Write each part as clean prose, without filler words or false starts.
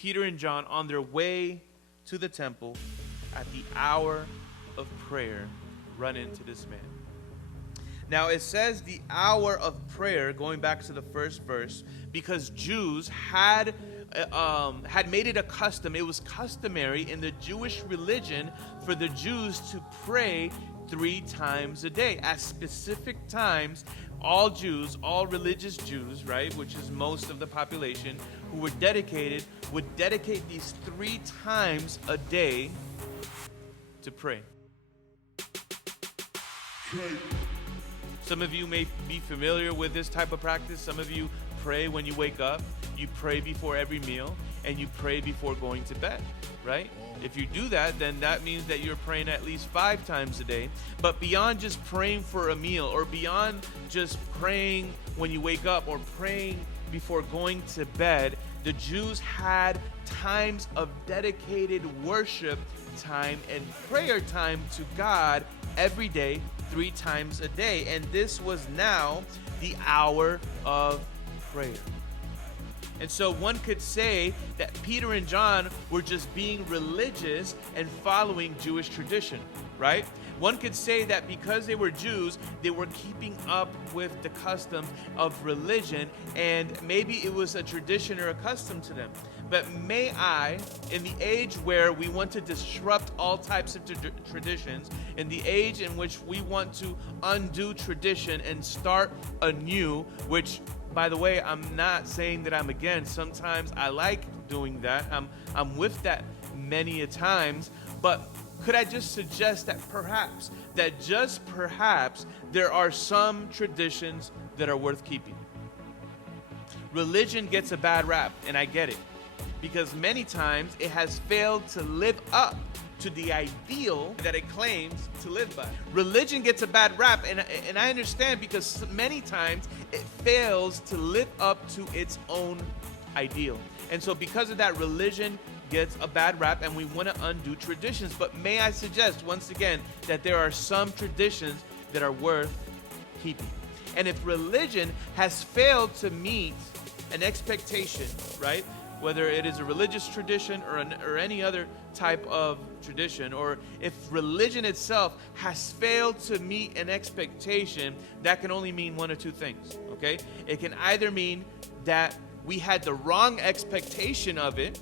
Peter and John on their way to the temple at the hour of prayer run into this man. Now it says the hour of prayer, going back to the first verse, because Jews had made it a custom. It was customary in the Jewish religion for the Jews to pray 3 times a day at specific times. All Jews, all religious Jews, right, which is most of the population, who were dedicated, would dedicate these 3 times a day to pray. Some of you may be familiar with this type of practice. Some of you pray when you wake up, you pray before every meal, and you pray before going to bed, right? If you do that, then that means that you're praying at least 5 times a day. But beyond just praying for a meal, or beyond just praying when you wake up, or praying before going to bed, the Jews had times of dedicated worship time and prayer time to God every day, 3 times a day. And this was now the hour of prayer. And so one could say that Peter and John were just being religious and following Jewish tradition, right? One could say that because they were Jews, they were keeping up with the customs of religion, and maybe it was a tradition or a custom to them. But may I, in the age where we want to disrupt all types of traditions, in the age in which we want to undo tradition and start anew, which, by the way, I'm not saying that I'm against. Sometimes I like doing that. I'm with that many a times. But could I just suggest that perhaps, there are some traditions that are worth keeping? Religion gets a bad rap, and I get it, because many times it has failed to live up to the ideal that it claims to live by. Religion gets a bad rap, and I understand, because many times it fails to live up to its own ideal. And so because of that, religion gets a bad rap, and we want to undo traditions. But may I suggest once again that there are some traditions that are worth keeping. And if religion has failed to meet an expectation, right, whether it is a religious tradition or any other type of tradition, or if religion itself has failed to meet an expectation, that can only mean one of 2 things, okay? It can either mean that we had the wrong expectation of it,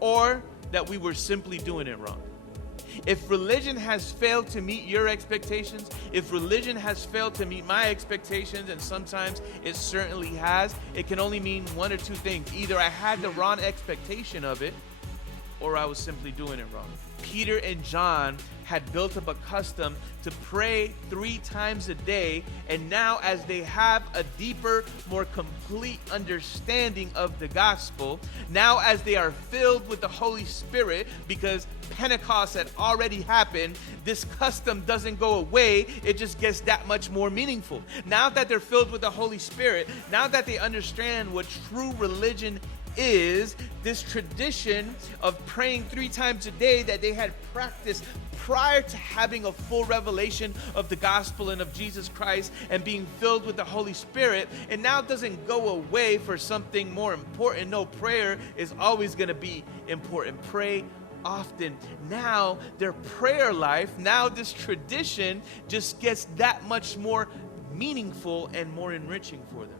or that we were simply doing it wrong. If religion has failed to meet your expectations, if religion has failed to meet my expectations, and sometimes it certainly has, it can only mean one or 2 things. Either I had the wrong expectation of it, or I was simply doing it wrong. Peter and John had built up a custom to pray 3 times a day, and now as they have a deeper, more complete understanding of the gospel, now as they are filled with the Holy Spirit, because Pentecost had already happened, this custom doesn't go away, it just gets that much more meaningful. Now that they're filled with the Holy Spirit, now that they understand what true religion is, this tradition of praying 3 times a day that they had practiced prior to having a full revelation of the gospel and of Jesus Christ and being filled with the Holy Spirit, it now doesn't go away for something more important. No, prayer is always going to be important. Pray often. Now their prayer life, now this tradition just gets that much more meaningful and more enriching for them.